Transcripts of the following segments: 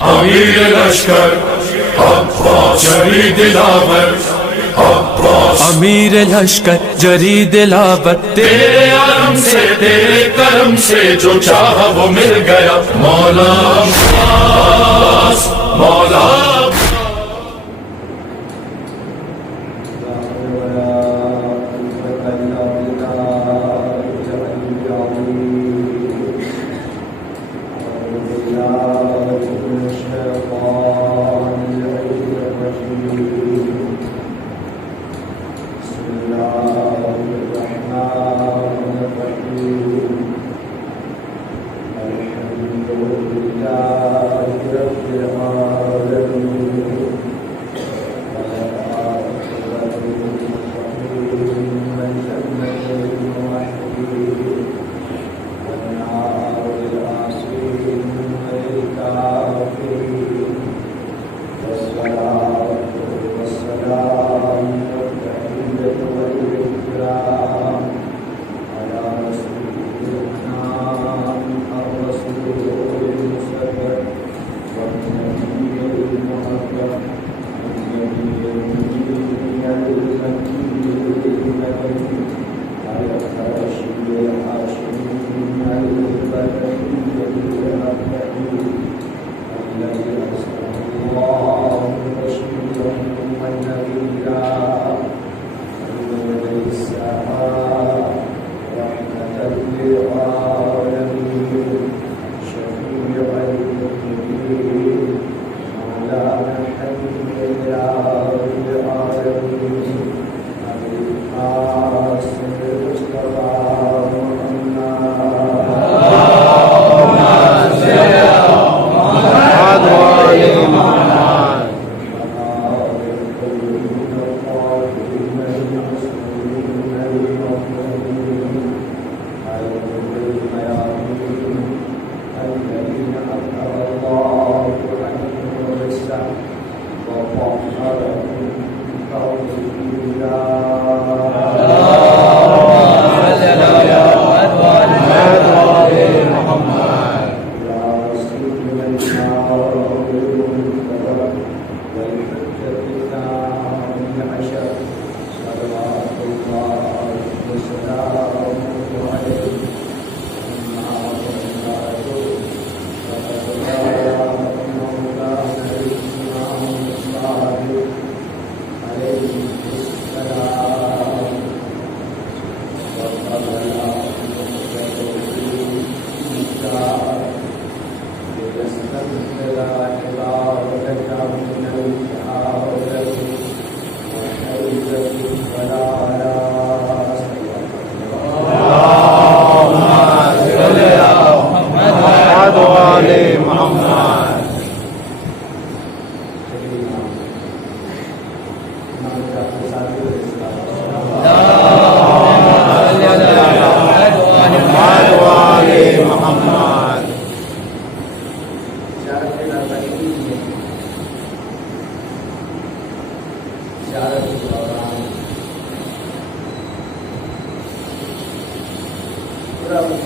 امیر لشکر عباس جری دلاور عباس، امیر لشکر جری دلاور، تیرے عالم سے تیرے کرم سے جو چاہا وہ مل گیا، مولا عباس مولا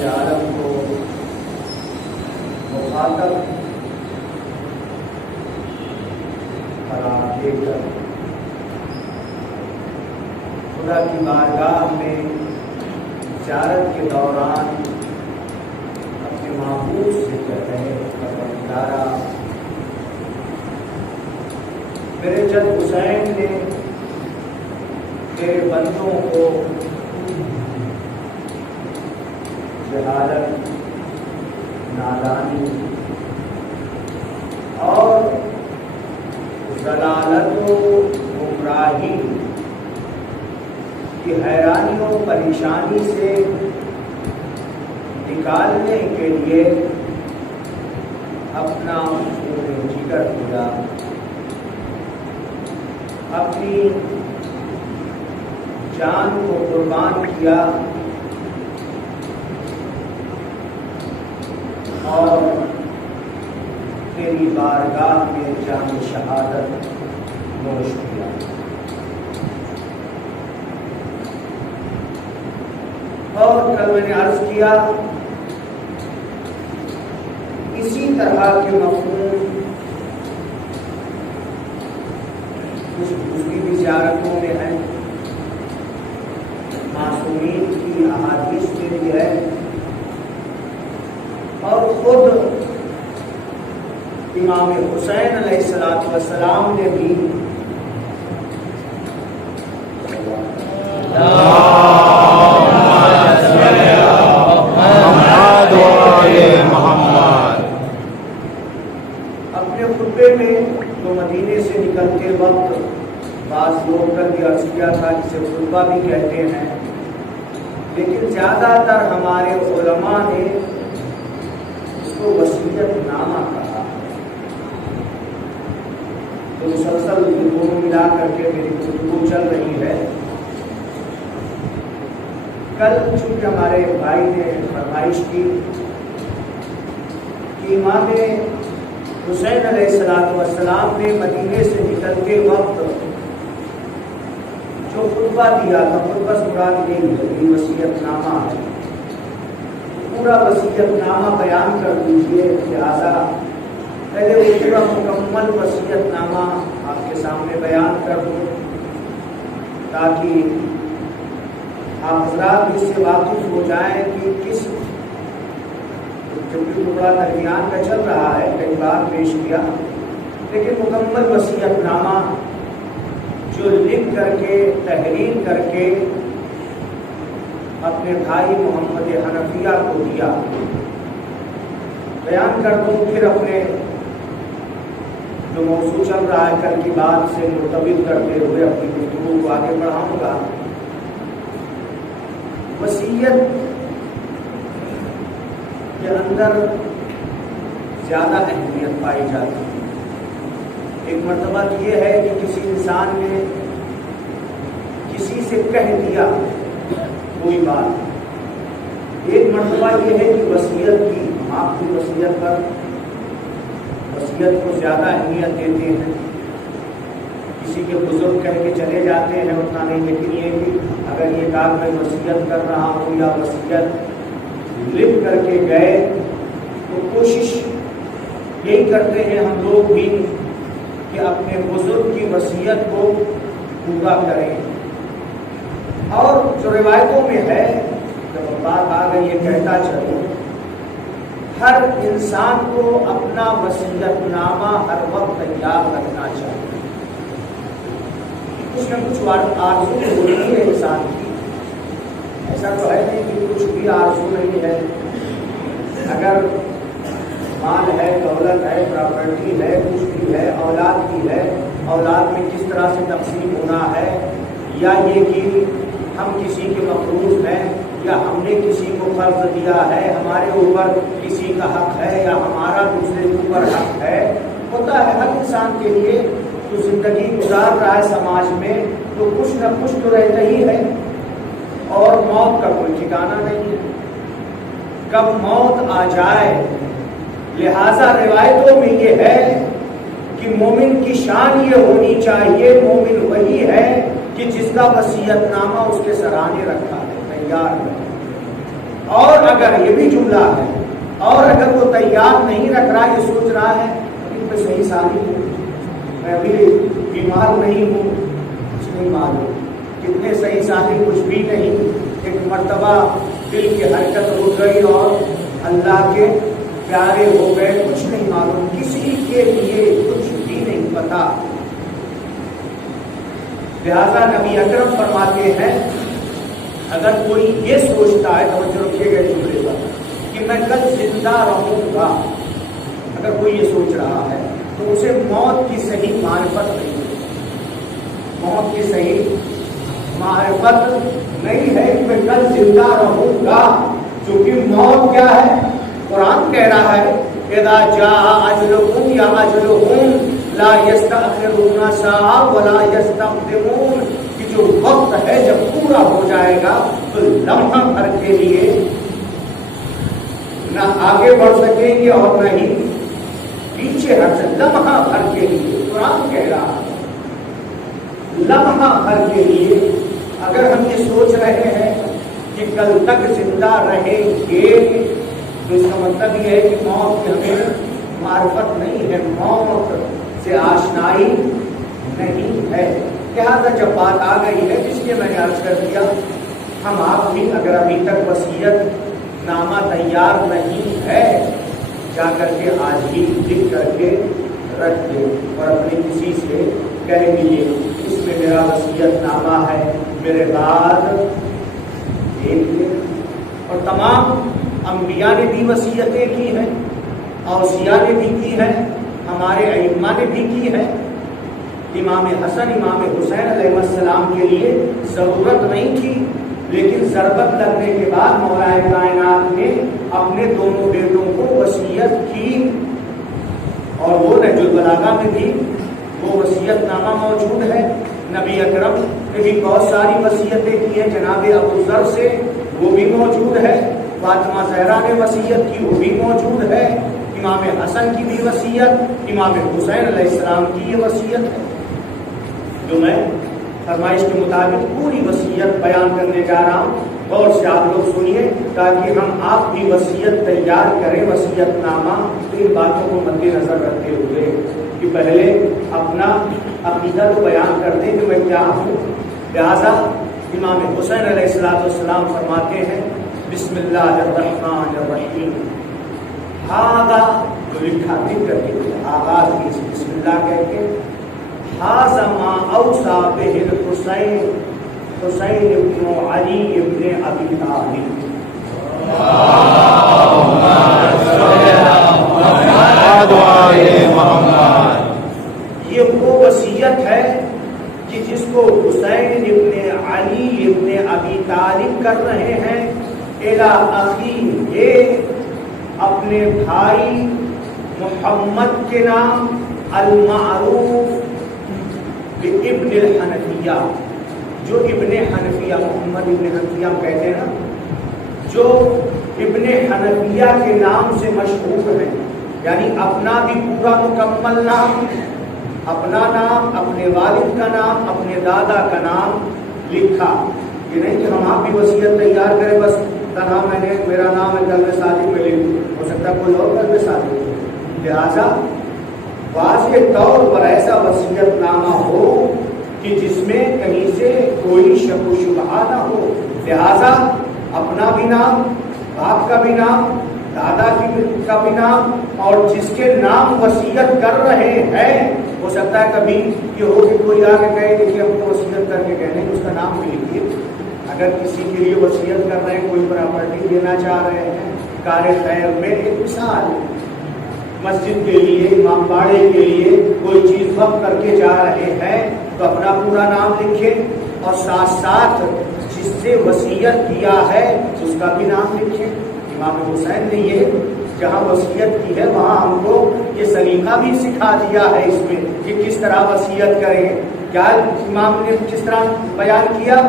عالم کو مخاطب قرار دے کر خدا کی بارگاہ میں زیارت کے دوران اپنے محبوب سے کہتے ہیں پروردگارا میرے جد حسین نے تیرے بندوں کو جہالت نادانی اور ضلالت و گمراہی کی حیرانی و پریشانی سے نکالنے کے لیے اپنا جگر دیا، اپنی جان کو قربان کیا اور تیری بارگاہ میں جام شہادت نوش کیا۔ اور کل میں نے عرض کیا اسی طرح کے مفہوم روایتوں میں ہے، معصومین کی احادیث میں بھی ہے، اور خود امام حسین علیہ السلام نے بھی اپنے خطبے میں جو مدینے سے نکلتے وقت بعض لوگ کا بھی عرض کیا تھا، جسے خطبہ بھی کہتے ہیں، لیکن زیادہ تر ہمارے علماء نے اس کو وصیت نامہ کہا۔ تو مسلسل دونوں ملا کر کے میری گفتگو چل رہی ہے۔ کل چونکہ ہمارے بھائی نے فرمائش کی کہ امام حسین علیہ السلام نے مدینے سے نکلتے وقت جو خطبہ دیا تھا، خطبہ سے مراد یہ وصیت نامہ ہے، پورا وصیت نامہ بیان کر دیجیے۔ لہٰذا پہلے وہ پورا مکمل وصیت نامہ آپ کے سامنے بیان کر دوں تاکہ آپ حضرات اس سے واقف ہو جائیں کہ کس، جبکہ ٹکڑا درمیان کا چل رہا ہے، کئی بار پیش کیا، لیکن مکمل وصیت نامہ جو لکھ کر کے تحریر کر کے اپنے بھائی محمد حنفیہ کو دیا، بیان کر دوں، پھر اپنے جو موضوع چل رہا ہے کل کی بات سے مرتبط کرتے ہوئے اپنی گفتگو کو آگے بڑھاؤں گا۔ وصیت کے اندر زیادہ اہمیت پائی جاتی ہے۔ ایک مرتبہ یہ ہے کہ کسی انسان نے کسی سے کہہ دیا کوئی بات، ایک مرتبہ یہ ہے کہ وصیت کی، ہم آپ کی وصیت پر وصیت کو زیادہ اہمیت دیتے ہیں، کسی کے بزرگ کہہ کے چلے جاتے ہیں اتنا نہیں، لیکن یہ بھی اگر یہ کہا میں وصیت کر رہا ہوں یا وصیت لکھ کر کے گئے تو کوشش یہی کرتے ہیں ہم لوگ بھی کہ اپنے بزرگ کی وصیت کو پورا کریں۔ اور جو روایتوں میں ہے، جب بات آ گئی یہ کہتا چلوں، ہر انسان کو اپنا وصیت نامہ ہر وقت تیار رکھنا چاہیے۔ کچھ نہ کچھ آرزو ہوتی ہے انسان کی، ایسا تو ہے نہیں کہ کچھ بھی آرزو نہیں ہے۔ اگر مال ہے، دولت ہے، پراپرٹی ہے، کچھ بھی ہے، اولاد بھی ہے، اولاد میں کس طرح سے تقسیم ہونا ہے، یا یہ کہ ہم کسی کے مقروض ہیں یا ہم نے کسی کو قرض دیا ہے، ہمارے اوپر کسی کا حق ہے یا ہمارا دوسرے کے اوپر حق ہے، ہوتا ہے ہر انسان کے لیے۔ تو زندگی گزار رہا ہے سماج میں تو کچھ نہ کچھ تو رہتا ہی ہے، اور موت کا کوئی ٹھکانہ نہیں ہے، کب موت آ جائے۔ لہذا روایتوں میں یہ ہے کہ مومن کی شان یہ ہونی چاہیے، مومن وہی ہے کہ جس کا وصیت نامہ اس کے سرانے رکھا ہے، تیار ہے۔ اور اگر یہ بھی جملہ ہے، اور اگر وہ تیار نہیں رکھ رہا، یہ سوچ رہا ہے کہ میں صحیح سالم ہوں، میں ابھی بیمار نہیں ہوں، کچھ نہیں معلوم، کتنے صحیح سالم کچھ بھی نہیں، ایک مرتبہ دل کی حرکت ہو گئی اور اللہ کے پیارے ہو گئے، کچھ نہیں معلوم، کسی کے لیے کچھ بھی نہیں پتا۔ لہذا نبی اکرم فرماتے ہیں اگر کوئی یہ سوچتا ہے، توجہ رکھیے گا جملے پر، کہ میں کل زندہ رہوں گا، اگر کوئی یہ سوچ رہا ہے تو اسے موت کی صحیح معرفت نہیں ہے، موت کی صحیح معرفت نہیں ہے کہ میں کل زندہ رہوں گا، کیونکہ موت کیا ہے؟ قرآن کہہ رہا ہے اذا جاء اجلهم یا اجلهم لا يستأخرون ساعة ولا يستقدمون، کہ جو وقت ہے جب پورا ہو جائے گا تو لمحہ بھر کے لیے نہ آگے بڑھ سکیں گے اور نہ ہی پیچھے ہٹ سکیں، لمحہ بھر کے لیے قرآن کہہ رہا ہے، لمحہ بھر کے لیے۔ اگر ہم یہ سوچ رہے ہیں کہ کل تک زندہ رہیں گے تو اس کا مطلب یہ ہے کہ موت کی ہمیں معرفت نہیں ہے، موت سے آشنائی نہیں ہے۔ لہٰذا جب بات آ گئی ہے جس کے میں نے عرض کر دیا، ہم آپ بھی اگر ابھی تک وصیت نامہ تیار نہیں ہے، جا کر کے آج ہی لکھ کر کے رکھ دے اور اپنے کسی سے کہہ دیجیے اس میں میرا وصیت نامہ ہے، میرے بعد دیکھ لے۔ اور تمام انبیاء نے بھی وصیتیں کی ہیں، اوصیاء نے بھی کی ہیں، ہمارے ائمہ نے بھی کی ہے۔ امام حسن امام حسین علیہ السلام کے لیے ضرورت نہیں تھی، لیکن ضرورت لگنے کے بعد مولا کائنات نے اپنے دونوں بیٹوں کو وصیت کی، اور وہ نہج البلاغہ میں بھی وہ وصیت نامہ موجود ہے۔ نبی اکرم نے بھی بہت ساری وصیتیں کی ہیں، جناب ابو ذر سے وہ بھی موجود ہے، فاطمہ زہرا نے وصیت کی وہ بھی موجود ہے، امام حسن کی بھی وصیت، امام حسین علیہ السلام کی یہ وصیت ہے جو میں فرمائش کے مطابق پوری وصیت بیان کرنے جا رہا ہوں۔ غور سے آپ لوگ سنیے تاکہ ہم آپ بھی وصیت تیار کریں، وصیت نامہ۔ تو ان باتوں کو مد نظر رکھتے ہوئے کہ پہلے اپنا عقیدہ تو بیان کر دیں کہ میں کیا ہوں۔ لہٰذا امام حسین علیہ السلام فرماتے ہیں بسم اللہ الرحمن الرحیم، ہاذا جو لکھا لکھ کر کے آغاز کی بسم اللہ کہہ کے، ہاذا ما اوصى به الحسین حسین ابن علی ابن ابی طالب۔ یہ وہ وصیت ہے کہ جس کو حسین ابن علی ابن ابی طالب کر رہے ہیں الی اخیہ، اپنے بھائی محمد کے نام المعروف ابن الحنفیہ، جو ابن حنفیہ، محمد ابن حنفیہ ہم کہتے ہیں نا، جو ابن حنفیہ کے نام سے مشہور ہیں، یعنی اپنا بھی پورا مکمل نام، اپنا نام، اپنے والد کا نام، اپنے دادا کا نام لکھا۔ یہ نہیں کہ ہم آپ بھی وصیت تیار کریں بس تنہا میں نے میرا نام ہے قلب صادق میں لکھ، ہو سکتا ہے کوئی اور قلب صادق ہو۔ لہٰذا واضح طور پر ایسا وصیت نامہ ہو کہ جس میں کہیں سے کوئی شک و شبہ نہ ہو۔ لہٰذا اپنا بھی نام، باپ کا بھی نام، دادا کا بھی نام، اور جس کے نام وصیت کر رہے ہیں، ہو سکتا ہے کبھی یہ ہو کہ کوئی آ کے کہے کہ ہم کو وصیت کر کے کہنے اس کا نام بھی لکھیے۔ اگر کسی کے لیے وصیت کر رہے ہیں، کوئی پراپرٹی دینا چاہ رہے ہیں، کار خیر میں ایک مثال، مسجد کے لیے، امام باڑے کے لیے کوئی چیز وقف کر کے جا رہے ہیں تو اپنا پورا نام لکھیں، اور ساتھ ساتھ جس سے وصیت کیا ہے اس کا بھی نام لکھیں۔ امام حسین نے یہ جہاں وصیت کی ہے وہاں ہم کو یہ سلیقہ بھی سکھا دیا ہے، اس میں کہ کس طرح وصیت کریں۔ کیا امام نے کس طرح بیان کیا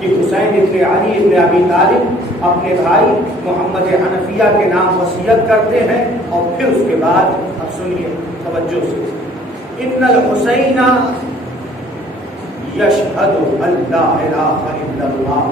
کہ حسین ابن علی ابن ابی طالب اپنے بھائی محمد حنفیہ کے نام وصیت کرتے ہیں، اور پھر اس کے بعد اب سنیے توجہ سے، ان الحسین یشہد اللہ الہ الا اللہ،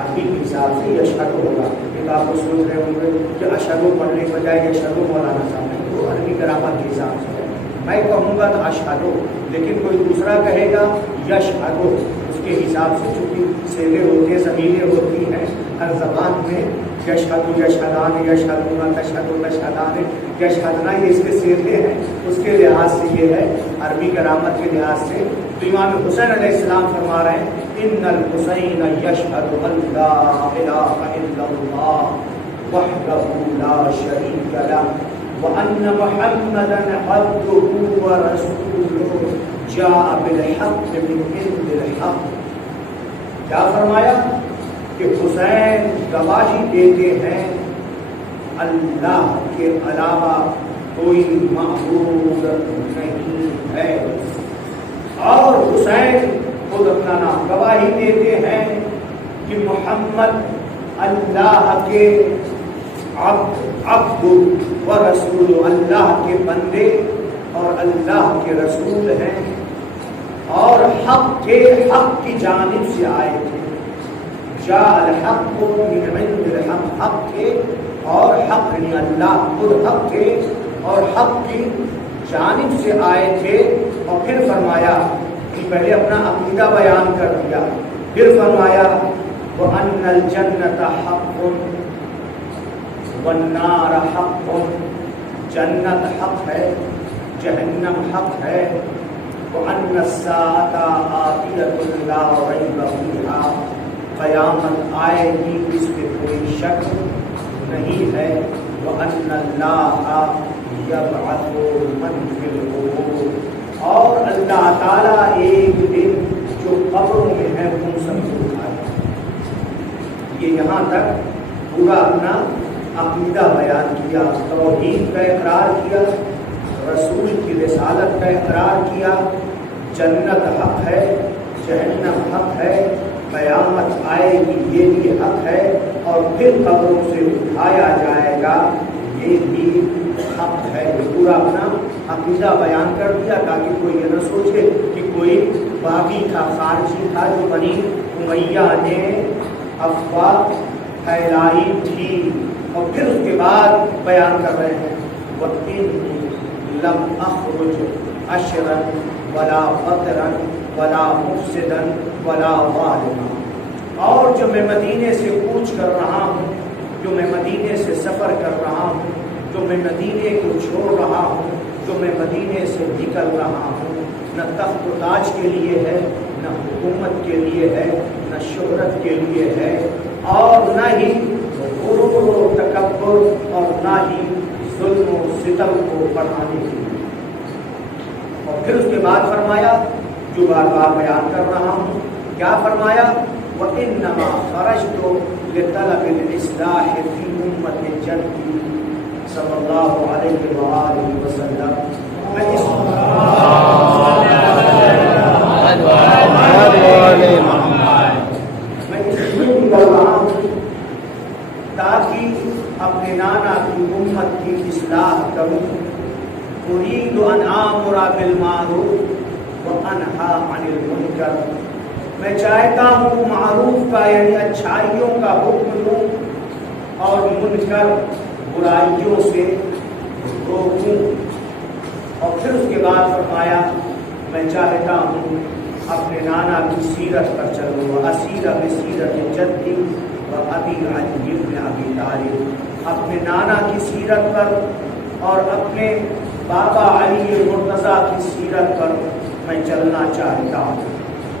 عربی کے حساب سے یشہد ہوگا، ایک آپ کو سوچ رہے ہوں گے کہ اشہدو پڑھنے کے بجائے یشہدو مولانا صاحب نہیں، وہ عربی گرامر کے حساب سے ہے۔ میں کہوں گا تو اشہدو، لیکن کوئی دوسرا کہے گا یشہدو، اس کے حساب سے چونکہ سیرے ہوتے ہیں، ضمیریں ہوتی ہیں ہر زبان میں، یشہدو یشہدان، یشہدون تشہدو تشہدان، یشہدنا یہ اس کے سیرے ہیں، اس کے لحاظ سے یہ ہے عربی گرامر کے لحاظ سے۔ تو امام حسین علیہ السلام فرما رہے ہیں ان الحسین یشہد ان لا الہ الا اللہ وحدہ لا شریک لہ وان محمدا عبدہ ورسولہ جاء بالحق من عند الحق۔ کیا فرمایا کہ حسین گواہی دیتے ہیں اللہ کے علاوہ کوئی معبود نہیں ہے، اور حسین خود اپنا نام گواہی دیتے ہیں کہ محمد اللہ کے عبد و رسول، اللہ کے بندے اور اللہ کے رسول ہیں، اور حق کی جانب سے آئے تھے۔ جاء الحق من عند الحق، حق کے اور حق یعنی اللہ خود حق کے اور حق کی جانب سے آئے تھے۔ اور پھر فرمایا پہلے اپنا عقیدہ بیان کر دیا، پھر فرمایا وَأَنَّ الْجَنَّةَ حَقٌّ وَالنَّارَ حَقٌّ، جنت حق ہے، جہنم حق ہے، وَأَنَّ السَّاعَةَ آتِيَةٌ لَا رَيْبَ فِيهَا، قیامت آئے گی اس میں کوئی شک نہیں ہے، وَأَنَّ اللَّهَ يَبْعَثُ مَنْ فِي الْقُبُورِ، اور اللہ تعالیٰ ایک دن جو قبروں میں ہے ان سب کو اٹھائے۔ یہ یہاں تک پورا اپنا عقیدہ بیان کیا، توحید کا اقرار کیا، رسول کی رسالت کا اقرار کیا، جنت حق ہے، جہنم حق ہے، قیامت آئے گی یہ بھی حق ہے، اور پھر قبروں سے اٹھایا جائے گا یہ بھی حق ہے۔ پورا اپنا عقیدہ بیان کر دیا تاکہ کوئی یہ نہ سوچے کہ کوئی باغی تھا، خارجی تھا جو بنی امیہ نے افواہ پھیلائی تھی، اور پھر اس کے بعد بیان کر رہے ہیں وَإِنِّي لَمْ أَخْرُجْ عَشْرًا وَلَا بَطْرًا وَلَا مُفْسِدًا وَلَا ظَالِمًا، اور جو میں مدینے سے کوچ کر رہا ہوں، جو میں مدینے سے سفر کر رہا ہوں، جو میں مدینے کو چھوڑ رہا ہوں، جو میں مدینے سے نکل رہا ہوں، نہ تخت و تاج کے لیے ہے، نہ حکومت کے لیے ہے، نہ شہرت کے لیے ہے، اور نہ ہی غرور و تکبر، اور نہ ہی ظلم و ستم کو بڑھانے کے لیے۔ اور پھر اس کے بعد فرمایا جو بار بار بیان کر رہا ہوں، کیا فرمایا وَإِنَّمَا خَرَجْتُ لِطَلَبِ الْإِصْلَاحِ فِي أُمَّةِ جَدِّي صلی اللہ علیہ وآلہ وسلم، میں اس لیے نکل رہا ہوں تاکہ اپنے نانا کی امت کی اصلاح کروں، اريد ان آمر بالمعروف وانہا عن المنکر، میں چاہتا ہوں معروف کا یعنی اچھائیوں کا حکم دوں اور منکر برائیوں سے روکوں۔ اور پھر اس کے بعد فرمایا میں چاہتا ہوں اپنے نانا کی سیرت پر چلوں، اسیر بسیرت جدی و ابی علی بن ابی طالب، اپنے نانا کی سیرت پر اور اپنے بابا علی مرتضیٰ کی سیرت پر میں چلنا چاہتا ہوں۔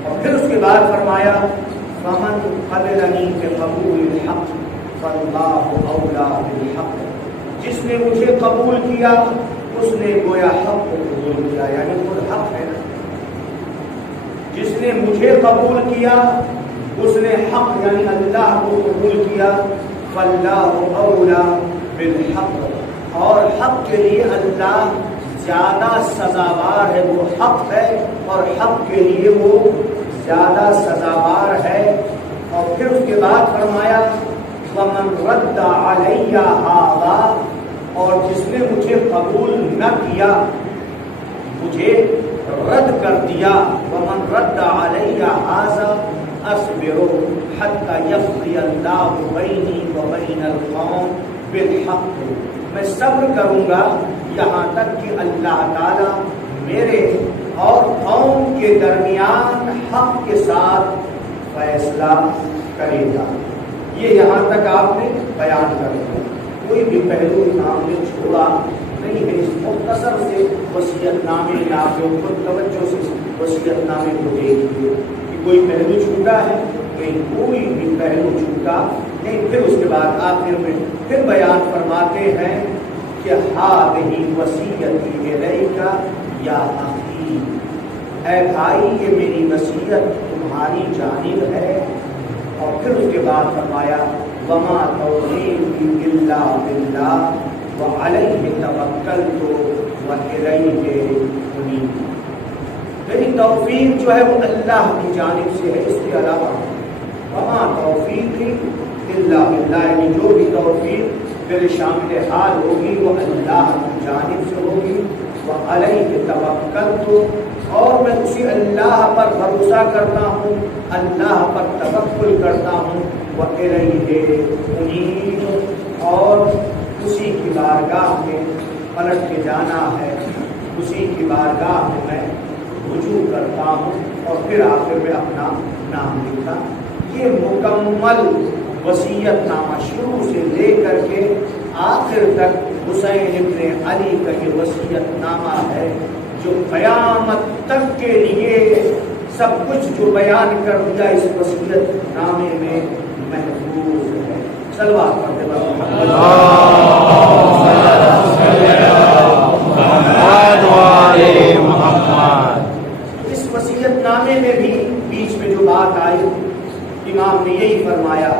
اور پھر اس کے بعد فرمایا فمن قبلنی بقبول الحق فاللہ اولی بالحق، جس نے مجھے قبول کیا اس نے گویا حق کو قبول کیا، یعنی خود حق ہے نا، جس نے مجھے قبول کیا اس نے حق یعنی اللہ کو قبول کیا، فاللہ اولی بالحق، اور حق کے لیے اللہ زیادہ سزاوار ہے، وہ حق ہے اور حق کے لیے وہ زیادہ سزاوار ہے۔ اور پھر اس کے بعد فرمایا وَمَنْ رَدَّ عَلَيَّ هَذَا، اور جس نے مجھے قبول نہ کیا، مجھے رد کر دیا، وَمَنْ رَدَّ عَلَيَّ هَذَا أَصْبِرُ حَتَّى يَقْضِيَ اللَّهُ بَيْنِي وَبَيْنَ الْقَوْمِ بِالْحَقِّ، میں صبر کروں گا یہاں تک کہ اللہ تعالیٰ میرے اور قوم کے درمیان حق کے ساتھ فیصلہ کرے گا۔ یہ یہاں تک آپ نے بیان کر دیا، کوئی بھی پہلو امام نے چھوڑا نہیں ہے، اس مختصر سے وصیت نامے آپ لوگ خود توجہ سے وصیت نامے کو دیکھیے کہ کوئی پہلو چھوٹا ہے، نہیں کوئی بھی پہلو چھوٹا نہیں۔ پھر اس کے بعد آخر میں پھر بیان فرماتے ہیں کہ ہذہ وصیتی الیک یا اخی، اے بھائی یہ میری وصیت تمہاری جانب ہے۔ اور پھر اس کے بعد فرمایا وما توفیقی الا باللہ وعلیہ توکلت والیہ انیب، میری توفیق جو ہے وہ اللہ کی جانب سے ہے، اس کے علاوہ وما توفیقی الا باللہ، یعنی جو بھی توفیق میرے شامل حال ہوگی وہ اللہ کی جانب سے ہوگی، وعلیہ توکلت، اور میں اسی اللہ پر بھروسہ کرتا ہوں، اللہ پر توکل کرتا ہوں، وَإِلَيْهِ أُنِيبُ، اور اسی کی بارگاہ میں پلٹ کے جانا ہے، اسی کی بارگاہ میں رجوع کرتا ہوں، اور پھر آخر میں اپنا نام لکھا۔ یہ مکمل وصیت نامہ شروع سے لے کر کے آخر تک حسین ابن علی کا یہ وصیت نامہ ہے، جو قیامت تک کے لیے سب کچھ جو بیان کر دیا اس وصیت نامے میں محفوظ ہے۔ صلوات پڑھتے اس وصیت نامے میں بھی بیچ میں جو بات آئی، امام نے یہی فرمایا،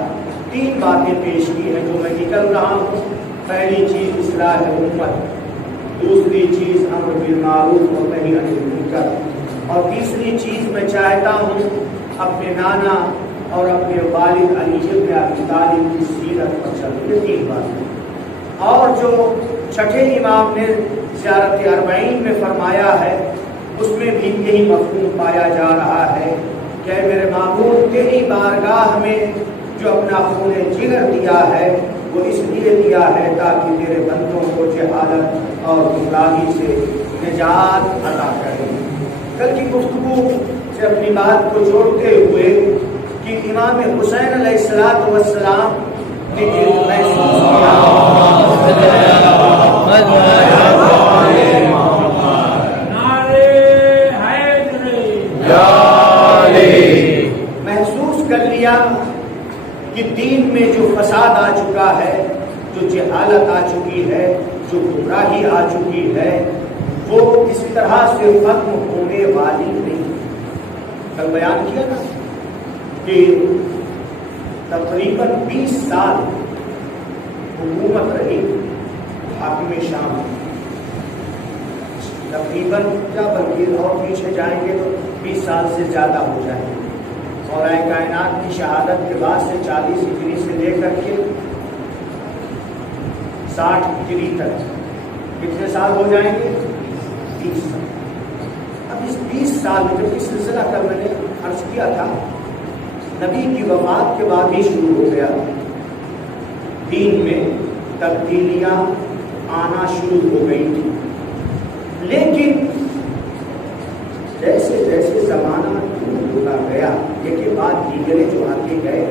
3 باتیں پیش کی ہیں جو میں نکل رہا ہوں۔ پہلی چیز اصلاح امت، دوسری چیز امر بالمعروف اور نہی عن المنکر، اور تیسری چیز میں چاہتا ہوں اپنے نانا اور اپنے والد علی ابن ابی طالب کی سیرت پر چلیں۔ یہ 3 باتیں، اور جو چھٹے امام نے زیارت اربعین میں فرمایا ہے اس میں بھی یہی مفہوم پایا جا رہا ہے کہ اے میرے معبود، تیری بارگاہ میں جو اپنا خون جگر دیا ہے وہ اس لیے دیا ہے تاکہ تیرے بندوں کو جہالت اور گمراہی سے نجات عطا کرے۔ کل کی گفتگو سے اپنی بات کو جوڑتے ہوئے کہ امام حسین علیہ السلام نے ایک محسوس کر لیا کہ دین میں جو فساد آ چکا ہے، جو جہالت آ چکی ہے، جو گمراہی آ چکی ہے، وہ کسی طرح سے ختم ہونے والی نہیں۔ کل بیان کیا نا کہ تقریباً 20 سال حکومت رہی حاکم شام، تقریباً کیا بلکہ اور پیچھے جائیں گے تو 20 سال سے زیادہ ہو جائیں گے۔ اور کائنات کی شہادت کے بعد سے 40 ہجری سے لے کر کے 60 ہجری تک کتنے سال ہو جائیں گے؟ 30 سال۔ اب اس 20 سال میں جب اس سلسلہ کا میں نے عرض کیا تھا، نبی کی وفات کے بعد ہی شروع ہو گیا، دین میں تبدیلیاں آنا شروع ہو گئی تھی، لیکن جیسے جیسے زمانہ ہوتا گیا ایک کے بعد دیگرے جو آتے گئے،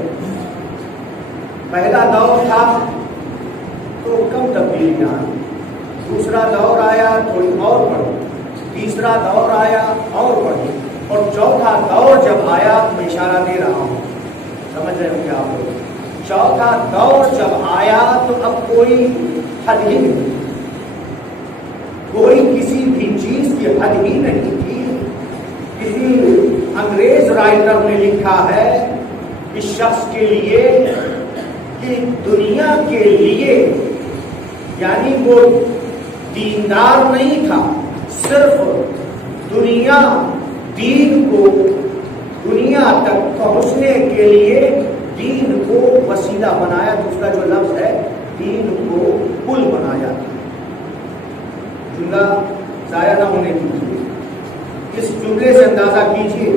پہلا دور تھا تو کم تبدیلیاں آئی، دوسرا دور آیا تھوڑی اور بڑھی، تیسرا دور آیا اور بڑھی، اور چوتھا دور جب آیا، میں اشارہ دے رہا ہوں، سمجھ رہے ہو کیا آپ لوگ؟ چوتھا دور جب آیا تو اب کوئی حد ہی نہیں، کوئی کسی بھی چیز کی حد ہی نہیں تھی۔ کسی انگریز رائٹر نے لکھا ہے اس شخص کے لیے کہ دنیا کے لیے، یعنی وہ دیندار نہیں تھا، صرف دنیا دین کو دنیا تک پہنچنے کے لیے دین کو وسیلہ بنایا، تو اس کا جو لفظ ہے دین کو پل بنایا تھا۔ جملہ ضائع نہ ہونے دیجیے، اس جملے سے اندازہ کیجیے،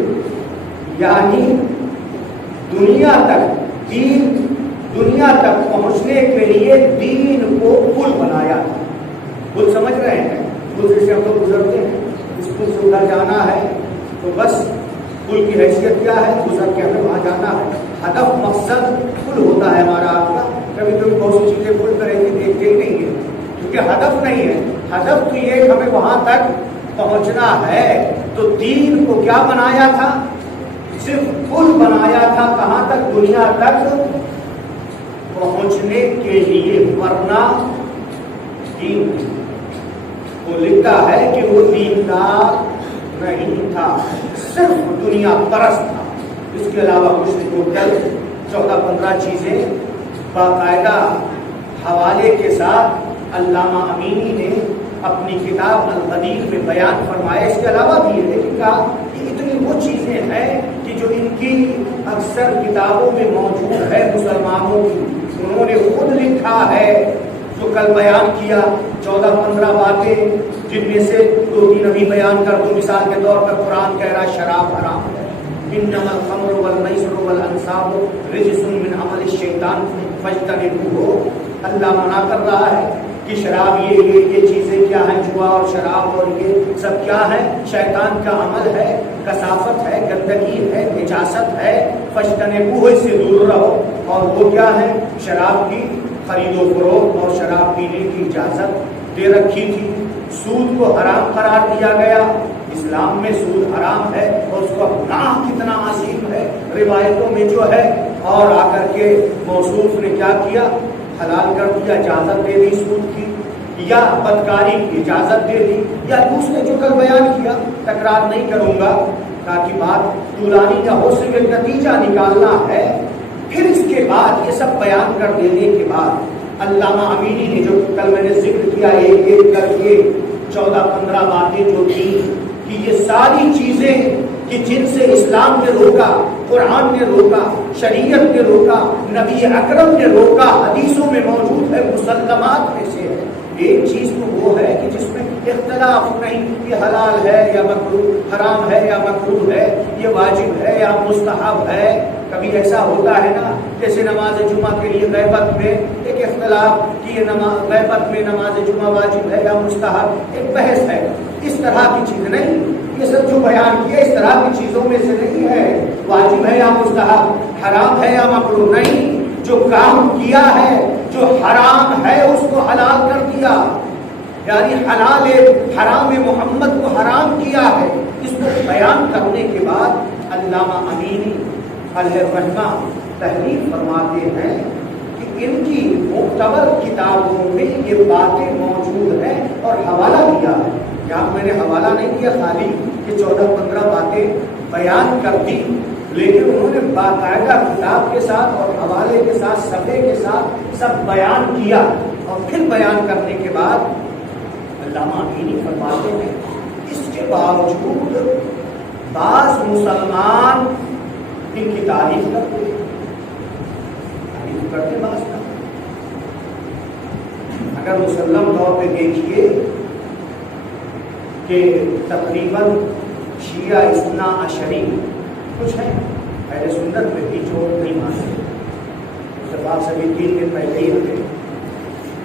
یعنی دنیا تک دین، دنیا تک پہنچنے کے لیے دین کو پل بنایا تھا۔ پل سمجھ رہے ہیں؟ پل سے ہم لوگ گزرتے ہیں، اس پل سے ادھر جانا ہے تو بس پل کی حیثیت کیا ہے؟ گزر کے ہمیں وہاں جانا ہے۔ ہدف مقصد پل ہوتا ہے ہمارا آپ کا۔ کبھی کبھی بہت سی چیزیں پل پہ رہتی دیکھتے ہی نہیں ہے، کیونکہ ہدف نہیں ہے۔ ہدف تو یہ کہ ہمیں وہاں تک پہنچنا ہے، تو دین کو کیا بنایا تھا؟ صرف پل بنایا تھا، کہاں تک؟ دنیا تک پہنچنے کے لیے، ورنہ دین وہ لکھتا ہے کہ وہ دیندار نہیں تھا، صرف دنیا پرست تھا۔ اس کے علاوہ کچھ نہیں۔ ٹوٹل 14-15 چیزیں باقاعدہ حوالے کے ساتھ علامہ امینی نے اپنی کتاب الغدیر میں بیان فرمایا۔ اس کے علاوہ بھی ہے، لیکن کہا کہ اتنی وہ چیزیں ہیں کہ جو ان کی اکثر کتابوں میں موجود ہے مسلمانوں کی، انہوں نے خود لکھا ہے، جو کل بیان کیا 14-15 باتیں، جن میں سے 2-3 ابھی بیان کر دوں۔ مثال کے طور پر قرآن کہہ رہا ہے شراب حرام ہے، انما الخمر والمیسر والانصاب رجس من عمل الشیطان فاجتنبوہ، اللہ منع کر رہا ہے کہ شراب یہ چیزیں کیا ہیں، جوا اور شراب اور یہ سب کیا ہے، شیطان کا عمل ہے، کثافت ہے، گندگی ہے، نجاست ہے، فاجتنبوہ، اس سے دور رہو۔ اور وہ کیا ہے، شراب کی خرید و فروخت اور شراب پینے کی اجازت دے رکھی تھی۔ سود کو حرام قرار دیا گیا، اسلام میں سود حرام ہے اور اس کا گناہ کتنا عظیم ہے روایتوں میں جو ہے، اور آ کر کے موصوف نے کیا کیا، حلال کر دیا، اجازت دے دی سود کی، یا بدکاری کی اجازت دے دی، یا دوسرے جو کل بیان کیا، تکرار نہیں کروں گا تاکہ بات طولانی نہ ہو، صرف ایک نتیجہ نکالنا ہے۔ پھر اس کے بعد یہ سب بیان کر دینے کے بعد علامہ امینی نے جو کل میں نے ذکر کیا ایک ایک کر کے 14-15 باتیں جو تھی، کہ یہ ساری چیزیں کہ جن سے اسلام نے روکا، قرآن نے روکا، شریعت نے روکا، نبی اکرم نے روکا، حدیثوں میں موجود ہے، مسلمات میں سے ہے۔ ایک چیز تو وہ ہے کہ جس میں اختلاف نہیں، یہ حلال ہے یا مکروہ، حرام ہے یا مکروہ ہے، یہ واجب ہے یا مستحب ہے۔ کبھی ایسا ہوتا ہے نا، جیسے نماز جمعہ کے لیے غیبت میں ایک اختلاف کہ یہ غیبت میں نماز جمعہ واجب ہے یا مستحب، ایک بحث ہے۔ اس طرح کی چیز نہیں، یہ سب جو بیان کیا اس طرح کی چیزوں میں سے نہیں ہے، واجب ہے یا مستحب، حرام ہے یا مکروہ نہیں۔ جو کام کیا ہے، جو حرام ہے اس کو حلال کر دیا، یعنی حرام محمد کو حرام کیا ہے۔ اس کو بیان کرنے کے بعد علامہ امینی علیہ الرحمہ تحریر فرماتے ہیں کہ ان کی معتبر کتابوں میں یہ باتیں موجود ہیں اور حوالہ دیا ہے۔ یہاں میں نے حوالہ نہیں دیا خالی کہ 14-15 باتیں بیان کر دی، لیکن انہوں نے باقاعدہ کتاب کے ساتھ اور حوالے کے ساتھ، صفحے کے ساتھ سب بیان کیا۔ اور پھر بیان کرنے کے بعد علامہ امینی فرماتے ہیں اس کے باوجود بعض مسلمان ان کی تعریف کرتے بعض کا۔ اگر مسلم طور پہ دیکھیے کہ تقریباً شیعہ اثنا عشری کچھ ہیں، اہل سنت میں بھی جو نہیں مانتے، اس کے بعد سبھی 3 دن پہلے ہی ہوتے،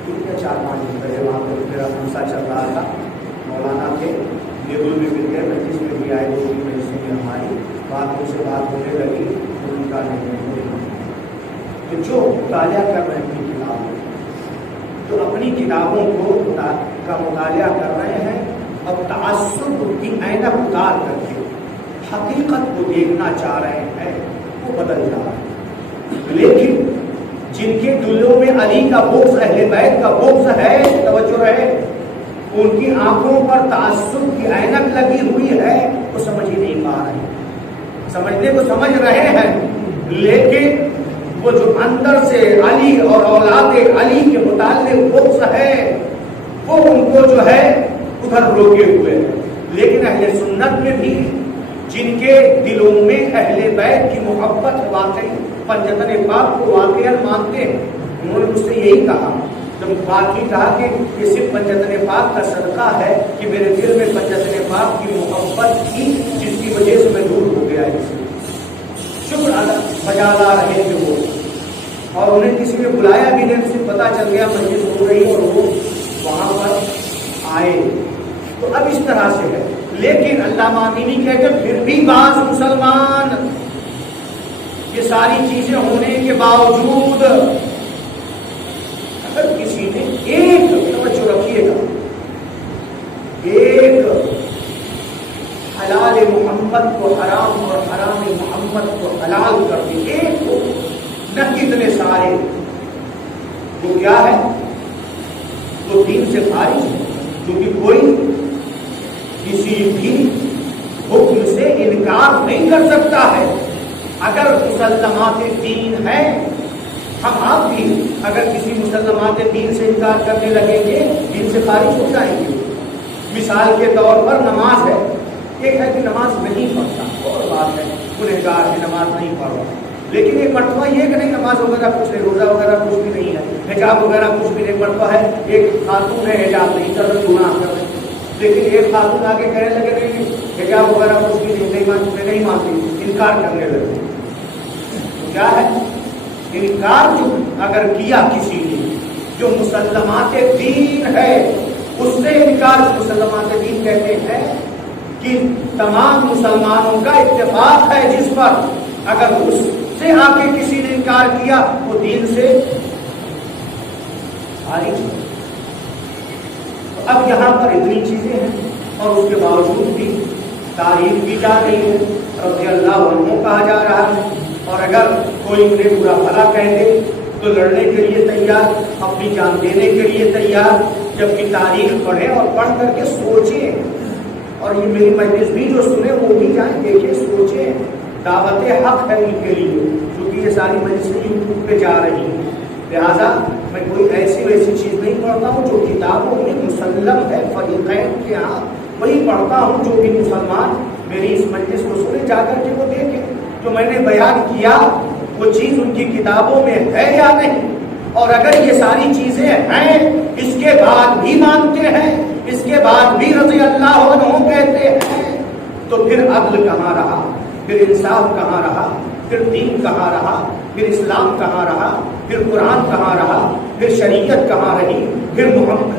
3 یا 4-5 دن پہلے وہاں پہ میرا خمسہ چل رہا تھا، مولانا تھے، دیوبند میں مل گئے، مجلس میں بھی آئے، 2 دن میں سے بھی ہماری بات ان سے بات ہونے لگی، ان کا نہیں تو جو مطالعہ کر رہے ہیں اپنی کتابوں، جو اپنی کتابوں کا مطالعہ کر رہے ہیں اور تعصب کی اینک اتار کر کے حقیقت کو دیکھنا چاہ رہے ہیں، وہ بدل جا رہا ہے۔ لیکن جن کے دلوں میں علی کا بغض، اہل بیت کا بغض ہے، توجہ رہے، ان کی آنکھوں پر تعصب کی اینک لگی ہوئی ہے، وہ سمجھ ہی نہیں پا رہے، سمجھنے کو سمجھ رہے ہیں، لیکن وہ جو اندر سے علی اور اولاد علی کے متعلق بغض ہے وہ ان کو جو ہے ادھر روکے ہوئے ہیں۔ لیکن اہل سنت میں بھی جن کے دلوں میں اہل بیت کی محبت واقعی، پنجتن پاک کو واقعا مانتے ہیں، انہوں نے مجھ سے یہی کہا جب باقی کہا کہ یہ صرف پنجتن پاک کا صدقہ ہے کہ میرے دل میں پنجتن پاک کی محبت تھی جس کی وجہ سے میں دور ہو گیا، شکر بجا لا رہے تھے وہ، اور انہیں کسی نے بلایا بھی نہیں، اسے پتا چل گیا مجلس ہو رہی اور وہ وہاں پر آئے، تو اب اس طرح سے ہے۔ لیکن علامہ امینی کہتے پھر بھی بعض مسلمان یہ ساری چیزیں ہونے کے باوجود اگر کسی نے ایک توجہ رکھیے گا، ایک حلال محمد کو حرام اور حرام محمد کو حلال کر دی، ایک کو نہ کتنے سارے، وہ کیا ہے، وہ دین سے خارج ہے، کیونکہ کوئی کسی بھی حکم سے انکار نہیں کر سکتا ہے۔ اگر مسلمات دین ہے، ہم آپ بھی اگر کسی مسلمات دین سے انکار کرنے لگیں گے دین سے خارج ہو جائیں گے۔ مثال کے طور پر نماز ہے، ایک ہے کہ نماز نہیں پڑھتا اور بات ہے گنہگار ہے، نماز نہیں پڑھ رہا، لیکن ایک مرتبہ یہ کہ نہیں نماز وغیرہ کچھ نہیں، روزہ وغیرہ کچھ بھی نہیں ہے، حجاب وغیرہ کچھ بھی نہیں، مرتبہ ہے ایک خاتون ہے حجاب نہیں کر رہی، گناہ کر رہی، لیکن ایک خاتون آگے کہنے لگے نہیں حجاب وغیرہ کچھ بھی نہیں مانتی، انکار کرنے لگے، تو کیا ہے انکار جو اگر کیا کسی نے جو مسلمات دین ہے اس سے انکار. مسلمات دین کہتے ہیں کہ تمام مسلمانوں کا اتفاق ہے جس پر اگر اس سے آ کے کسی نے انکار کیا وہ دین سے خارج. اب یہاں پر اتنی چیزیں ہیں اور اس کے باوجود بھی تعریف کی جا رہی ہے, رضی اللہ عنہ کہا جا رہا ہے. اور اگر کوئی انہیں برا بھلا کہہ دے تو لڑنے کے لیے تیار, اپنی جان دینے کے لیے تیار. جبکہ تاریخ پڑھیں اور پڑھ کر کے سوچیں, اور یہ میری مجلس بھی جو سنے وہ بھی جائیں دیکھیں سوچیں. دعوت حق ہے ان کے لیے, کیونکہ یہ ساری مجلسیں یوٹیوب پہ جا رہی ہیں. لہٰذا میں کوئی ایسی ویسی چیز نہیں پڑھتا ہوں جو کتابوں میں مسلم ہے فریقین کے ہاں, وہی پڑھتا ہوں جو بھی مسلمان میری اس مجلس کو سنے جا کر کے وہ دیکھیں جو میں نے بیان کیا وہ چیز ان کی کتابوں میں ہے یا نہیں. اور اگر یہ ساری چیزیں ہیں اس کے بعد بھی مانتے ہیں, اس کے بعد بھی رضی اللہ عنہ کہتے ہیں, تو پھر عدل کہاں رہا, پھر انصاف کہاں رہا, پھر دین کہاں رہا, پھر اسلام کہاں رہا, پھر قرآن کہاں رہا, پھر شریعت کہاں رہی, پھر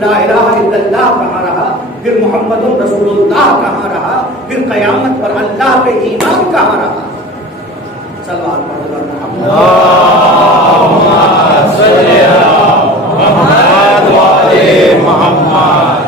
لا الہ الا اللہ کہاں رہا, پھر محمد رسول اللہ کہاں رہا, پھر قیامت پر اللہ پہ ایمان کہاں رہا. صلوات پڑھ محمد صلی محمد وعلى محمد.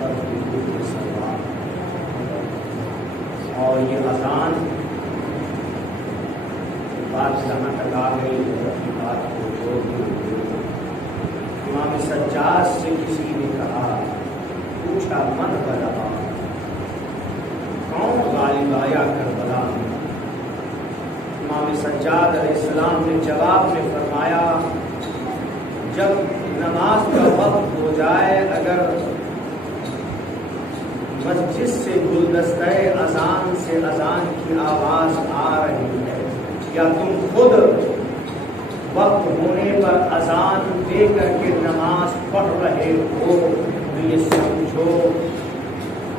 پر بالکل سوا. اور یہ اذان بات جہاں تک آ گئی اپنی بات کو چھوڑ کے امام سجاد سے کسی نے کہا، پوچھا من غلبا، کون غالب آیا کربلا میں؟ امام سجاد علیہ السلام نے جواب میں فرمایا، جب نماز کا وقت ہو جائے، اگر مسجد سے گلدستہ اذان سے اذان کی آواز آ رہی ہے، یا تم خود وقت ہونے پر اذان دے کر کے نماز پڑھ رہے ہو، تو یہ سمجھو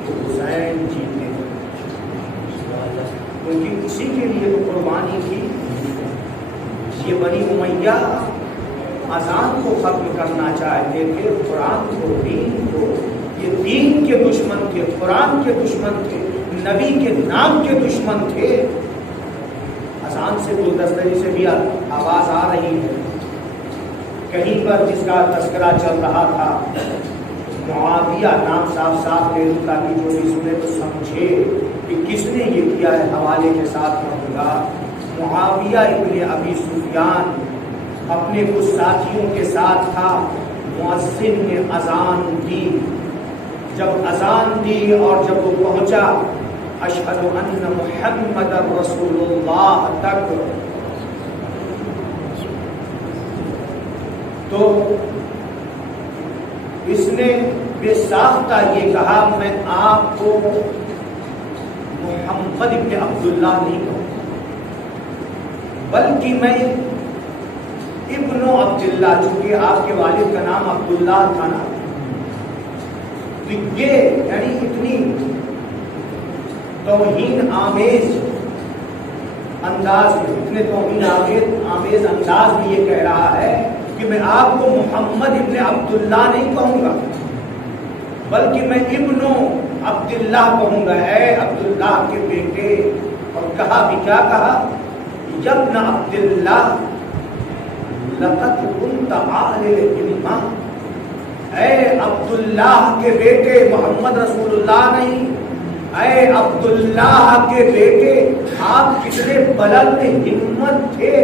کہ حسین جیتے ہیں، کیونکہ اسی کے لیے تو قربانی کی. یہ بنی امیہ اذان کو ختم کرنا چاہتے تھے، قرآن کو، دین کو. یہ دین کے دشمن تھے، قرآن کے دشمن تھے، نبی کے نام کے دشمن تھے. اذان سے گلدستری سے بھی آواز آ رہی ہے. کہیں پر جس کا تذکرہ چل رہا تھا، معاویہ نام صاف صاف لے لوں تاکہ جو بھی سنے تو سمجھے کہ کس نے یہ کیا ہے. حوالے کے ساتھ پڑھوں گا. معاویہ ابن ابی سفیان اپنے کچھ ساتھیوں کے ساتھ تھا. مؤذن نے اذان دی. جب اذان دی اور جب وہ پہنچا اشہد ان محمد رسول اللہ تک، تو اس نے بے ساختہ یہ کہا، میں آپ کو محمد ابن عبداللہ نہیں کہوں، بلکہ میں ابن عبداللہ، چونکہ آپ کے والد کا نام عبداللہ تھا نا، تو یہ یعنی اتنی توہین آمیز انداز میں، اتنے توہین آمیز انداز میں یہ کہہ رہا ہے کہ میں آپ کو محمد ابن عبداللہ نہیں کہوں گا، بلکہ میں ابن عبداللہ کہوں گا، اے عبداللہ کے بیٹے. اور کہا بھی کیا کہا، ابن عبداللہ لقد كنت عالِ الہمہ، اے عبداللہ کے بیٹے، محمد رسول اللہ نہیں، اے عبداللہ کے بیٹے آپ کتنے بلند ہمت تھے.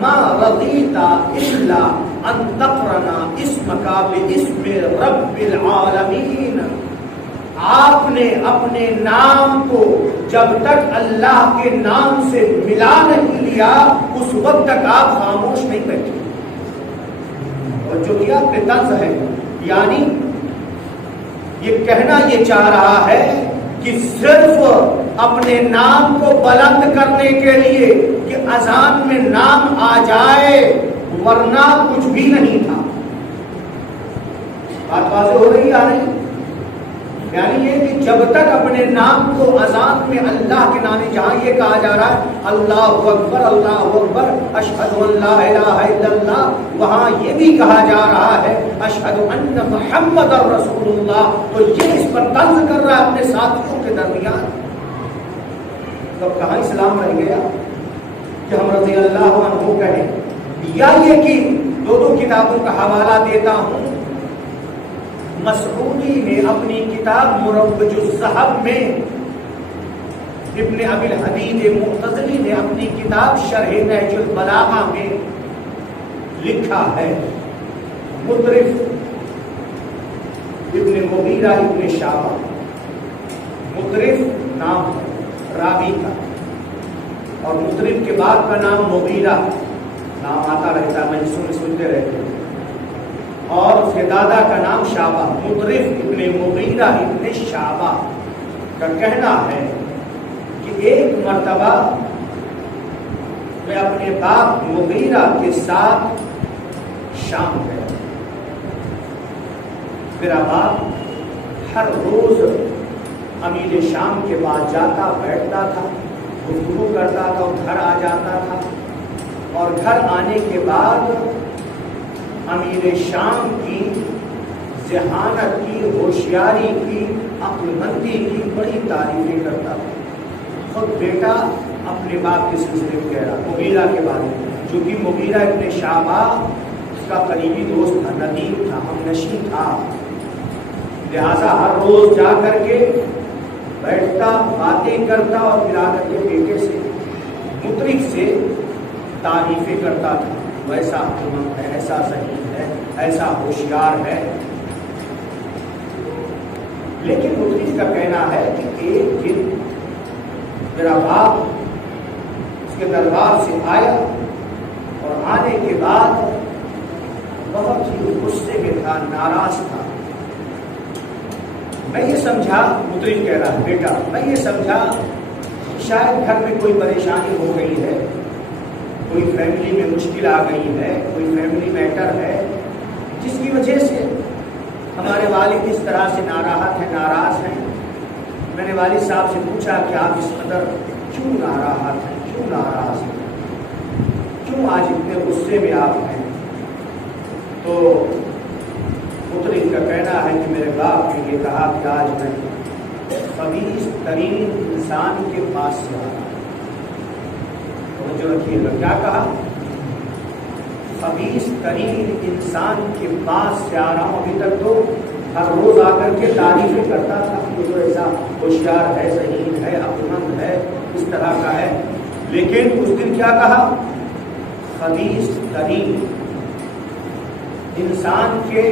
ما رضیت الا ان تقرنا اسمک باسم رب العالمین، آپ نے اپنے نام کو جب تک اللہ کے نام سے ملا نہیں لیا اس وقت تک آپ خاموش نہیں بیٹھے. اور جو کیا اپنے طنز ہے، یعنی یہ کہنا یہ چاہ رہا ہے کہ صرف اپنے نام کو بلند کرنے کے لیے کہ اذان میں نام آ جائے، ورنہ کچھ بھی نہیں تھا. بات واضح ہو رہی ہے نہیں؟ یعنی یہ کہ جب تک اپنے نام کو اذان میں اللہ کے نام، جہاں یہ کہا جا رہا ہے اللہ اکبر اشہد ان لا الہ الا اللہ، وہاں یہ بھی کہا جا رہا ہے اشہد ان محمد رسول اللہ، تو یہ اس پر طنز کر رہا ہے اپنے ساتھیوں کے درمیان. تو کہاں اسلام رہ گیا کہ ہم رضی اللہ عنہ کہیں، یا یہ کہ دو کتابوں کا حوالہ دیتا ہوں. مسعودی نے اپنی کتاب مروج الذہب میں، ابن ابی الحدید معتزلی نے اپنی کتاب شرح نہج البلاغہ میں لکھا ہے، مطرف ابن مغیرہ ابن شعبہ، مطرف نام ہے راوی کا، اور مطرف کے بعد کا نام مغیرہ، نام آتا رہتا ہے، مجلسوں میں سنتے رہتے ہیں، اور اس کے دادا کا نام شعبہ. مطرف ابن مغیرہ ابن شعبہ کا کہنا ہے کہ ایک مرتبہ میں اپنے باپ مغیرہ کے ساتھ شام گیا. میرا باپ ہر روز امیر شام کے بعد جاتا بیٹھتا تھا، گفتگو کرتا تھا، گھر آ جاتا تھا، اور گھر آنے کے بعد امیر شام کی ذہانت کی، ہوشیاری کی، عقل مندی کی بڑی تعریفیں کرتا تھا. خود بیٹا اپنے باپ کے سلسلے میں کہہ رہا مغیرہ کے بارے میں، جو کہ مغیرہ ابن شعبہ اس کا قریبی دوست تھا، ندیم تھا، ہم نشین تھا. لہذا ہر روز جا کر کے بیٹھتا، باتیں کرتا اور پھر آ کر کے بیٹے سے مطرب سے تعریفیں کرتا تھا، ویسا حکمت ہے، ایسا صحیح ہے، ایسا ہوشیار ہے۔ لیکن مطرب کا کہنا ہے کہ ایک دن میرا باپ اس کے دربار سے آیا اور آنے کے بعد بہت ہی غصے میں تھا، ناراض تھا۔ میں یہ سمجھا، مطرب کہہ رہا ہے بیٹا، میں یہ سمجھا شاید گھر میں کوئی پریشانی ہو گئی ہے، کوئی فیملی میں مشکل آ گئی ہے، کوئی فیملی میٹر ہے جس کی وجہ سے ہمارے والد اس طرح سے ناراحت ہیں، ناراض ہیں۔ میں نے والد صاحب سے پوچھا کہ آپ اس قدر کیوں ناراحت ہیں، کیوں ناراض ہیں، کیوں آج اتنے غصے میں آپ ہیں؟ تو مطرب کا کہنا ہے کہ میرے باپ نے یہ کہا کہ آج میں خبیث ترین انسان کے پاس سے آ رہا ہوں۔ جو رکھیے گا، کیا کہا؟ خبیث ترین انسان کے پاس سے آ رہا ہوں۔ ابھی تک تو ہر روز آ کر کے تعریفیں کرتا تھا کہ جو ایسا ہوشیار ہے، ذہین ہے، عقلمند ہے، اس طرح کا ہے، لیکن اس دن کیا کہا؟ خبیث ترین انسان کے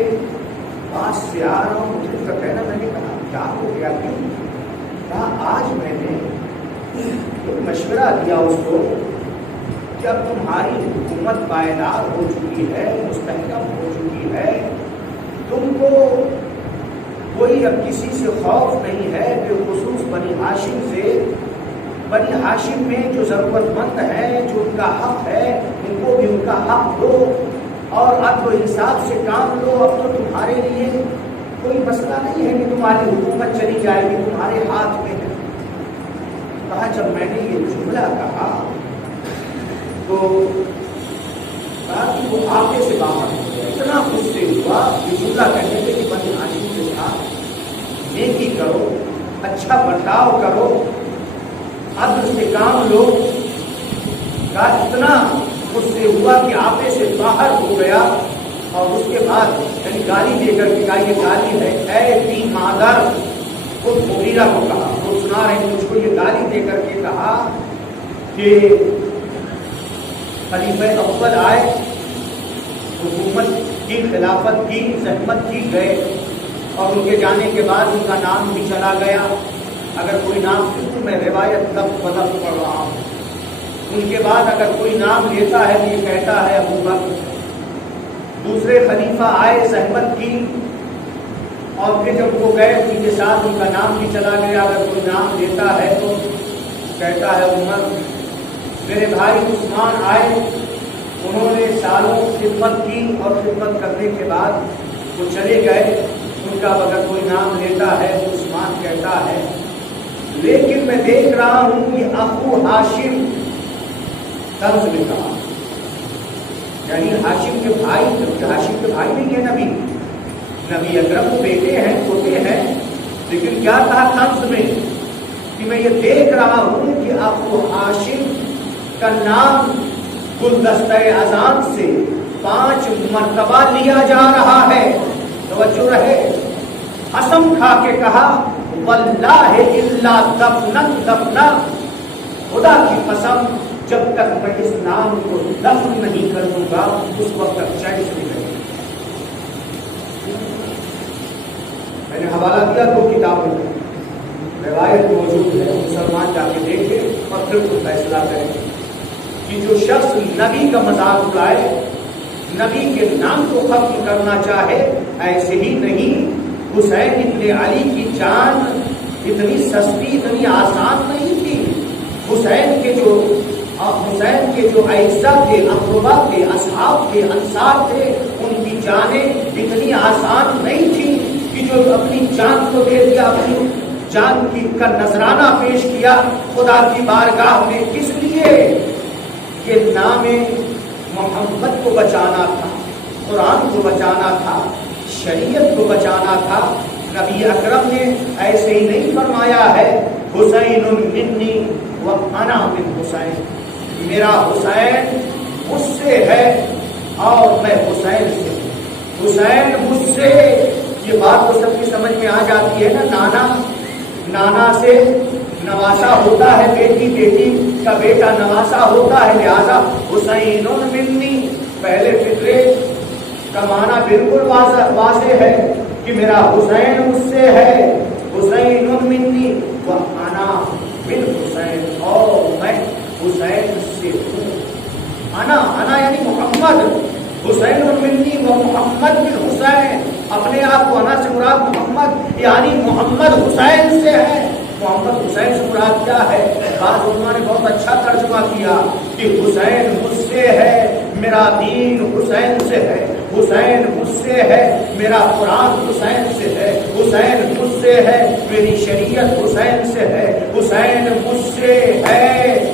پاس سے آ رہا ہوں۔ مجھے کا کہنا، میں نے کہا کیا ہو گیا، کیوں؟ کہا آج میں نے ایک مشورہ دیا اس کو کہ اب تمہاری حکومت پائیدار ہو چکی ہے، مستحکم ہو چکی ہے، تم کو کوئی اب کسی سے خوف نہیں ہے، بالخصوص بنی ہاشم سے۔ بنی ہاشم میں جو ضرورت مند ہیں، جو ان کا حق ہے، ان کو بھی ان کا حق دو اور عدل و انصاف سے کام لو۔ اب تو تمہارے لیے کوئی مسئلہ نہیں ہے کہ تمہاری حکومت چلی جائے گی، تمہارے ہاتھ میں ہے۔ کہا جب میں نے یہ جملہ کہا تو کہا کہ وہ آپے سے باہر ہو گیا، اتنا غصے ہوا۔ یہ جملہ کہتے تھے کہ بنی ہاشم کے ساتھ نیکی کرو، اچھا برتاؤ کرو، عدل سے کام لو۔ کہا اتنا غصے ہوا کہ آپے سے باہر ہو گیا، اور اس کے بعد یعنی گالی دے کر کے کہا یہ گالی ہے، اے بی مادر، خود مغیرہ کو کہا، وہ سنا رہے ہیں مجھ کو، یہ گالی دے کر کے کہا کہ خلیفہ اول آئے، حکومت کی خلافت کی زحمت کی گئے، اور ان کے جانے کے بعد ان کا نام بھی چلا گیا۔ اگر کوئی نام، میں روایت لفظ بدل پڑھ رہا ہوں، ان کے بعد اگر کوئی نام لیتا ہے تو یہ کہتا ہے ابو بکر۔ دوسرے خلیفہ آئے، زحمت کی، اور پھر جب وہ گئے ان کے ساتھ ان کا نام بھی چلا گیا۔ اگر کوئی نام لیتا ہے تو کہتا ہے عمر۔ میرے بھائی عثمان آئے، انہوں نے سالوں خدمت کی، اور خدمت کرنے کے بعد وہ چلے گئے، ان کا اگر کوئی نام لیتا ہے تو عثمان کہتا ہے۔ لیکن میں دیکھ رہا ہوں کہ ابو ہاشم طرز میں کہا، یعنی ہاشم کے بھائی، جبکہ ہاشم کے بھائی نہیں ہے نبی، نبی اکرم کو بیٹے ہیں، پوتے ہیں، لیکن کیا کہا طرز میں کہ میں یہ دیکھ رہا ہوں کہ ابو ہاشم کا نام گلدستہ اذان سے 5 مرتبہ لیا جا رہا ہے۔ توجہ رہے، قسم کھا کے کہا واللہ الا دفنا دفنا، خدا کی قسم جب تک میں اس نام کو دفن نہیں کر دوں گا اس وقت تک چین سے نہیں۔ میں نے حوالہ دیا 2 کتابوں کا، روایت موجود ہے، مسلمان جا کے دیکھے اور پھر خود فیصلہ کریں کہ جو شخص نبی کا مذاق اڑائے، نبی کے نام کو ختم کرنا چاہے، ایسے ہی نہیں۔ حسین ابن علی کی جان اتنی سستی، اتنی آسان نہیں تھی۔ حسین کے جو اعزا تھے، اقربا تھے، اصحاب تھے، انصار تھے، ان کی جانیں اتنی آسان نہیں تھی کہ جو اپنی جان کو دے دیا، اپنی جان کا نذرانہ پیش کیا خدا کی بارگاہ میں، کس لیے؟ کہ نام محمد کو بچانا تھا، قرآن کو بچانا تھا، شریعت کو بچانا تھا۔ نبی اکرم نے ایسے ہی نہیں فرمایا ہے حسین منی وانا من حسین، میرا حسین مجھ سے ہے اور میں حسین سے ہوں، حسین مجھ سے یہ بات تو سب کی سمجھ میں آ جاتی ہے نا، نانا سے نواسا ہوتا ہے بیٹی، بیٹی کا بیٹا نواسا ہوتا ہے، لہذا حسین منی پہلے فطرے کا معنی بالکل واضح ہے کہ میرا حسین مجھ سے ہے، حسین منی وانا من حسین، اور میں حسین سے ہوں، انا یعنی محمد، حسین منی و محمد بن حسین، اپنے آپ کو انا سے مراد محمد یعنی محمد حسین سے ہے۔ محمد حسین سے مراد کیا ہے؟ بعض علماء نے بہت اچھا ترجمہ کیا کہ حسین مجھ سے ہے، میرا دین حسین سے ہے، حسین مجھ سے ہے، میرا قرآن حسین سے ہے، حسین مجھ سے ہے، میری شریعت حسین سے ہے، حسین مجھ سے ہے،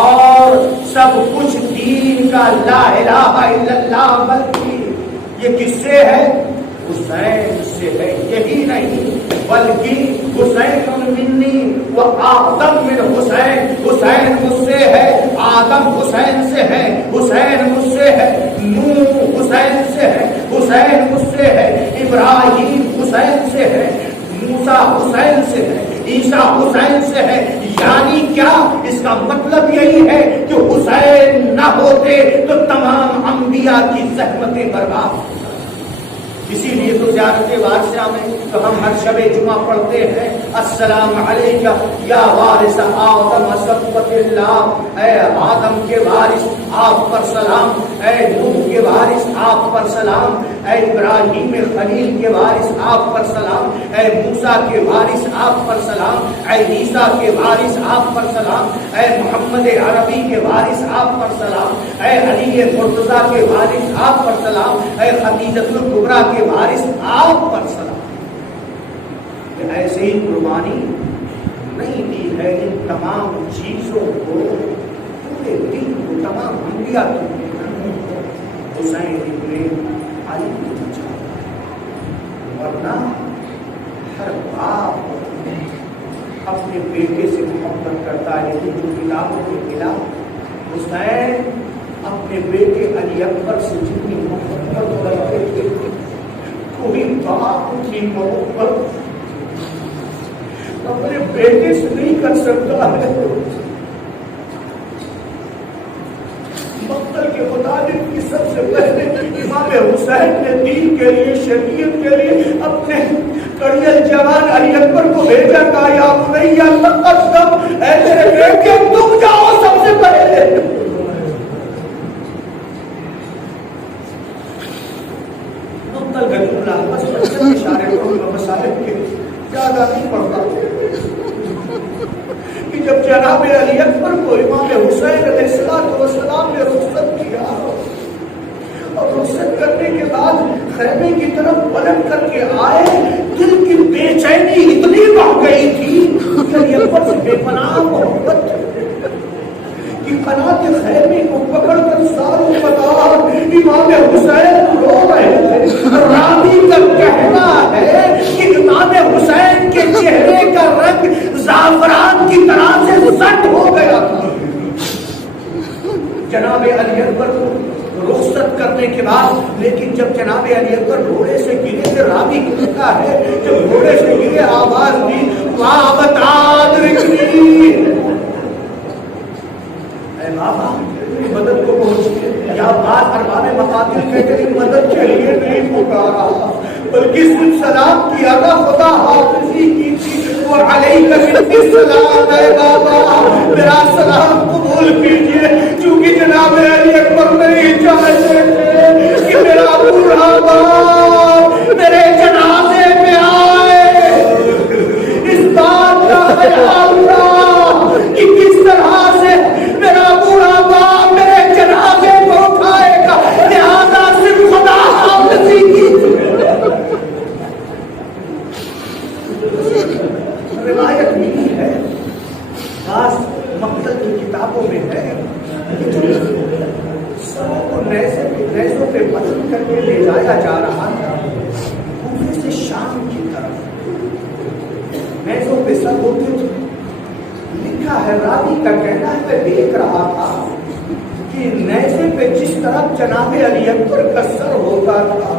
اور سب کچھ دین کا لا الہ الا اللہ، بلکہ یہ کس سے ہے؟ حسین سے ہے۔ یہی نہیں بلکہ حسین منی و آدم من حسین، حسین مجھ سے ہے، آدم حسین سے ہے، حسین مجھ سے ہے، نوح حسین سے ہے، حسین مجھ سے ہے، ابراہیم حسین سے ہے، موسیٰ حسین سے ہے، عیسیٰ حسین سے ہے۔ یعنی کیا؟ اس کا مطلب یہی ہے کہ حسین نہ ہوتے تو تمام انبیاء کی زحمتیں برباد ہو۔ اسی لیے تو زیارت وارثہ میں تو ہم ہر شب جمعہ پڑھتے ہیں، السلام علیکہ یا وارث آدم صفوت اللہ، اے آدم کے وارث آپ پر سلام، اے نوح کے وارث آپ پر سلام، اے ابراہیم خلیل کے وارث آپ پر سلام، اے موسیٰ کے وارث آپ پر سلام، اے عیسیٰ کے وارث آپ پر سلام، اے محمد عربی کے وارث آپ پر سلام، اے علی مرتضیٰ کے وارث آپ پر سلام، اے خدیجۃ الکبریٰ کے وارث آپ پر سلام۔ ایسے ہی قربانی نہیں دی ہے ان تمام چیزوں کو، پورے دن کو، تمام انبیاء کو حسین ابن علی کو بچایا، ورنہ ہر باپ اپنے بیٹے سے محبت کرتا ہے، لیکن جو کتابوں میں ملا حسین اپنے بیٹے علی اکبر سے جتنی محبت کرتے تھے کوئی باپ کی محبت اپنے بیٹے سے نہیں کر سکتا ہے۔ مقتل کے مطابق کی سب سے پہلے امام حسین نے دین کے لیے، شریعت کے لیے اپنے کڑیل جوان علی اکبر کو بھیجا، کہا یا بنیا تقدم، اے میرے بیٹے تم جاؤ سب سے پہلے۔ مقتل غنی اللہ بس بچے اشارے کو مسائل کے زیادہ نہیں پڑھتا کہ جب جناب علی اکبر کو امام حسین علیہ السلام نے رخصت کیا اور رخصت کرنے کے بعد خیمے کی طرف پلٹ کر کے آئے، دل کی بے چینی اتنی بڑھ گئی تھی کہ علی اکبر سے بے پناہ محبت کہ قنات خیمے کو پکڑ کر ساروں پتار امام حسین رو رہے تھے۔ راوی کا کہنا ہے کہ امام حسین کے چہرے کا رنگ زعفران کی طرح سے زرد ہو گیا تھا۔ جناب علی اکبر کو رخصت کرنے کے بعد، لیکن جب جناب علی اکبر گھوڑے سے گرے تھے، راوی کہتا ہے جب گھوڑے سے گرے آواز دی وابتاد رکنی، اے بابا مدد کو پہنچے، یا بعض ارباب مقاتل کہتے ہیں مدد کے لیے نہیں پکارا بلکہ صرف سلام کیا تھا، خدا حافظی کی تھی، وہ علیکہ السلام، اے بابا میرا سلام قبول کیجئے، چونکہ جناب علی اکبر نہیں چاہتے تھے کہ میرا بوڑھا باپ میرے جنازے میں آئے۔ اس بات کا خیال تھا کہ کس طرح سے میرا بوڑھا باپ میرے جنازے کو اٹھائے گا، لہذا صرف خدا حافظی کی روایت ملی ہے، بعض مقتل کی کتابوں میں ہے کہ سروں کو نیزوں پہ بدل کر کے لے جایا جا رہا تھا کوفے سے شام کی طرف، نیزوں پہ سر ہوتے تھے۔ لکھا ہے، راوی کا کہنا ہے میں دیکھ رہا تھا کہ نیزے پہ جس طرح جناب علی اکبر کا سر ہوتا تھا،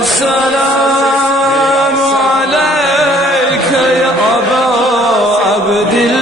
السلام عليك يا أبا عبد الله